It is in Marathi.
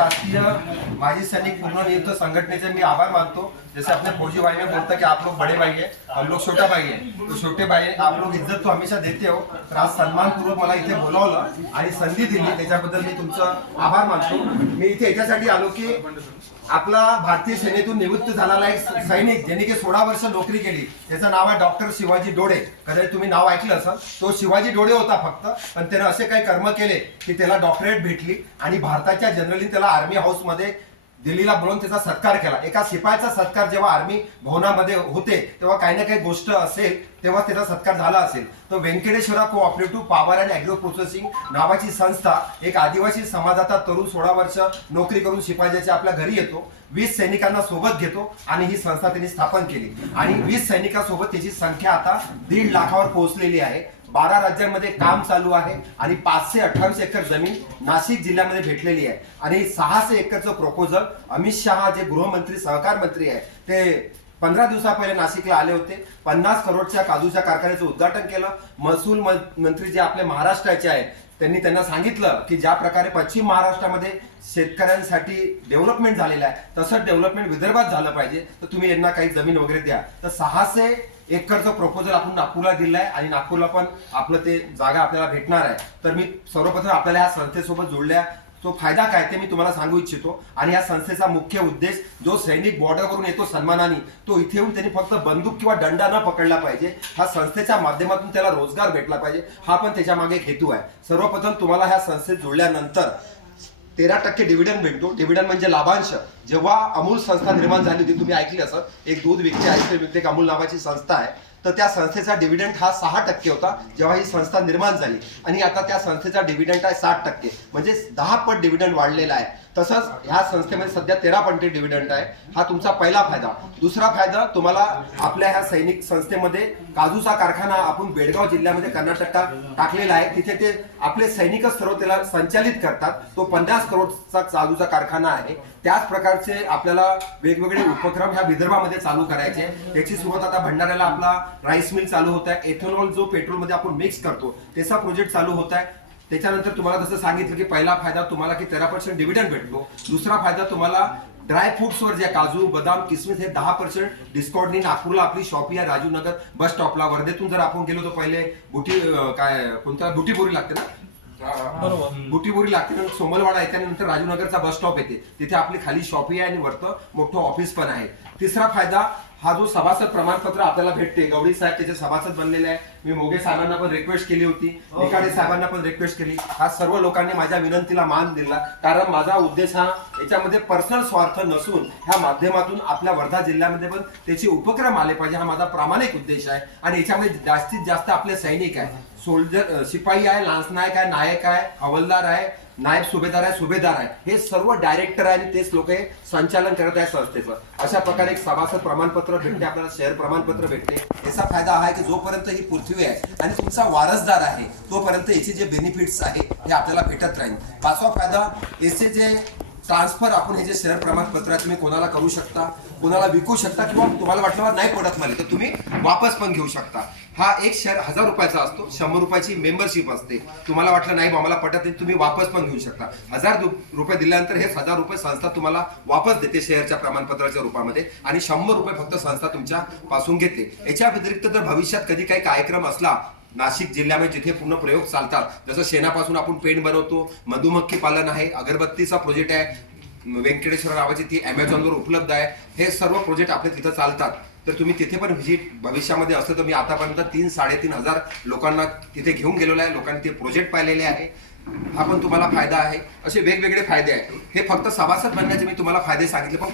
शासकीय माजी सैनिक पूर्ण संघटनेचे मी आभार मानतो. जैसे अपने फौजी भाई ने बोलता कि आप लोग बड़े भाई है हम लोग छोटा भाई है. तो छोटे भाई आप लोग इज्जत तो हमेशा देते हो. तर आज सन्मानपूर्वक मला इथे बोलावलं आणि संधी दिली. त्याच्याबद्दल मी तुमचं आभार मानतो. मी इथे याच्यासाठी आलो की आपला भारतीय सेनेतून निवृत्त झालेला एक सैनिक ज्यांनी की सोळा वर्ष नोकरी केली. त्याचं नाव आहे डॉक्टर शिवाजी डोळे कदाचित तुम्ही नाव ऐकलं असाल. तो शिवाजी डोळे होता फक्त. पण त्यानं असे काही कर्म केले की त्याला डॉक्टरेट भेटली आणि भारताच्या जनरली त्याला आर्मी हाऊसमध्ये दिल्लीला बोलून त्याचा सत्कार केला. एका शिपायाचा सत्कार जेव्हा आर्मी भवनामध्ये होते तेव्हा काही ना काही गोष्ट असेल तेव्हा त्याचा सत्कार झाला असेल. तर Venkateshwara cooperative power and agro processing नावाची संस्था एक आदिवासी समाजाचा तरुण सोळा वर्ष नोकरी करून शिपायाच्या आपल्या घरी येतो वीस सैनिकांना सोबत घेतो आणि ही संस्था त्यांनी स्थापन केली. आणि वीस सैनिकांसोबत त्याची संख्या आता दीड लाखावर पोहोचलेली आहे. बारा राज्यांमध्ये काम चालू आहे आणि पाचशे अठ्ठावीस एकर जमीन नाशिक जिल्ह्यामध्ये भेटलेली आहे. आणि सहाशे एकरचं प्रपोजल अमित शहा जे गृहमंत्री सहकार मंत्री आहे ते पंधरा दिवसा पहिले नाशिकला आले होते. पन्नास करोडच्या काजूच्या कारखान्याचं उद्घाटन केलं. महसूल मंत्री जे आपले महाराष्ट्राचे आहेत त्यांनी त्यांना सांगितलं की ज्या प्रकारे पश्चिम महाराष्ट्रामध्ये शेतकऱ्यांसाठी डेव्हलपमेंट झालेलं आहे तसंच डेव्हलपमेंट विदर्भात झालं पाहिजे. तर तुम्ही यांना काही जमीन वगैरे द्या. तर सहाशे एकरचं प्रपोजल आपण नागपूरला दिलं आहे आणि नागपूरला पण आपलं ते जागा आपल्याला भेटणार आहे. तर मी सर्वप्रथम आपल्याला या संस्थेसोबत जोडल्या. तो फायदा काय ते मी तुम्हाला सांगू इच्छितो. आणि या संस्थेचा मुख्य उद्देश जो सैनिक बॉर्डरवरून येतो सन्मानाने तो इथे येऊन त्यांनी फक्त बंदूक किंवा दंडा न पकडला पाहिजे. हा संस्थेच्या माध्यमातून त्याला रोजगार भेटला पाहिजे. हा पण त्याच्यामागे एक हेतू आहे. सर्वप्रथम तुम्हाला ह्या संस्थेत जोडल्यानंतर तेरा टक्के डिव्हिडंड भेटतो. डिव्हिडंड म्हणजे लाभांश. जेव्हा अमूल संस्था निर्माण झाली होती तुम्ही ऐकली असं एक दूध विकते आईस्क्रीम विकते एक अमूल नावाची संस्था आहे. तर त्या संस्थेचा डिव्हिडंड हा सहा टक्के होता जेव्हा ही संस्था निर्माण झाली. आणि आता त्या संस्थेचा डिव्हिडंड आहे साठ टक्के. म्हणजे दहा पट डिव्हिडंड वाढलेला आहे. तसंच ह्या संस्थेमध्ये सध्या तेरा पट डिव्हिडंड आहे. हा तुमचा पहिला फायदा. दुसरा फायदा तुम्हाला आपल्या ह्या सैनिक संस्थेमध्ये काजूचा कारखाना आपण बेळगाव जिल्ह्यामध्ये कर्नाटकात टाकलेला आहे. तिथे ते आपले सैनिकच सर्व त्याला संचालित करतात. तो पन्नास करोडचा काजूचा कारखाना आहे. त्याच प्रकारचे आपल्याला वेगवेगळे उपक्रम ह्या विदर्भामध्ये चालू करायचे. त्याची सुरुवात आता भंडाऱ्याला आपला राईस मिल चालू होत आहे. एथेनॉल जो पेट्रोलमध्ये आपण मिक्स करतो त्याचा प्रोजेक्ट चालू होत आहे. त्याच्यानंतर तुम्हाला जसं सांगितलं की पहिला फायदा तुम्हाला की तेरा पर्सेंट डिव्हिडंड भेटतो. दुसरा फायदा तुम्हाला ड्राय फ्रुट्सवर जे काजू बदाम किसमिस हे दहा पर्सेंट डिस्काउंटनी नागपूरला आपली शॉप आहे राजू नगर बस स्टॉपला वर्धेतून जर आपण गेलो तर पहिले बुटी काय कोणत्या बुटीबोरी लागते ना? बुटीबोरी लागते. नंतर सोमलवाडा येते आणि नंतर राजूनगरचा बस स्टॉप येते. तिथे आपली खाली शॉप आहे आणि वरतं मोठं ऑफिस पण आहे. तिसरा फायदा हा जो सभासद प्रमाणपत्र आपल्याला भेटते गौडी साहेब त्याचे सभासद बनलेले आहे. मी मोगे साहेबांना पण रिक्वेस्ट केली होती निकाडे साहेबांना पण रिक्वेस्ट केली. हा सर्व लोकांनी माझ्या विनंतीला मान दिला. कारण माझा उद्देश हा याच्यामध्ये पर्सनल स्वार्थ नसून ह्या माध्यमातून आपल्या वर्धा जिल्ह्यामध्ये पण त्याचे उपक्रम आले पाहिजे हा माझा प्रामाणिक उद्देश आहे. आणि याच्यामध्ये जास्तीत जास्त आपले सैनिक आहे. सोल्जर शिपाई आहे लान्स नायक आहे नायक आहे हवालदार आहे. नायब सुभेदार आहे सुभेदार आहे. हे सर्व डायरेक्टर आहे आणि तेच लोक हे संचालन करत आहे संस्थेचं. अशा प्रकारे एक सभासद प्रमाणपत्र भेटते आपल्याला शेअर प्रमाणपत्र भेटते. याचा फायदा हा आहे की जोपर्यंत ही पृथ्वी आहे आणि तुमचा वारसदार आहे तोपर्यंत याचे जे बेनिफिट्स आहे हे आपल्याला भेटत राहील. पाचवा फायदा याचे जे ट्रान्सफर आपण हे जे शेअर प्रमाणपत्र आहे तुम्ही कोणाला करू शकता कोणाला विकू शकता किंवा तुम्हाला वाटलं नाही पडत मला तर तुम्ही वापस पण घेऊ शकता. हा एक शेअर हजार रुपयाचा असतो शंभर रुपयाची मेंबरशिप असते. तुम्हाला वाटलं नाही बा मला पटत नाही तुम्ही वापस पण घेऊ शकता. हजार रुपये दिल्यानंतर हेच हजार रुपये संस्था तुम्हाला वापस देते शेअरच्या प्रमाणपत्राच्या रूपामध्ये आणि शंभर रुपये फक्त संस्था तुमच्या पासून घेते. याच्या व्यतिरिक्त जर भविष्यात कधी काही कार्यक्रम असला नाशिक जिल्ह्यामध्ये जिथे पूर्ण प्रयोग चालतात. जसं शेणापासून आपण पेंट बनवतो मधुमक्खी पालन आहे अगरबत्तीचा प्रोजेक्ट आहे व्यंकटेश्वर नावाची ती अमेझॉनवर उपलब्ध आहे. हे सर्व प्रोजेक्ट आपले तिथं चालतात. तर तुम्ही तिथे पण व्हिजिट भविष्यामध्ये असतं तर मी आतापर्यंत तीन साडेतीन हजार लोकांना तिथे घेऊन गेलेलो आहे. लोकांनी ते प्रोजेक्ट पाहिलेले आहे. हा पण तुम्हाला फायदा आहे. असे वेगवेगळे फायदे आहेत. हे फक्त सभासद बनण्याचे मी तुम्हाला फायदे सांगितले पण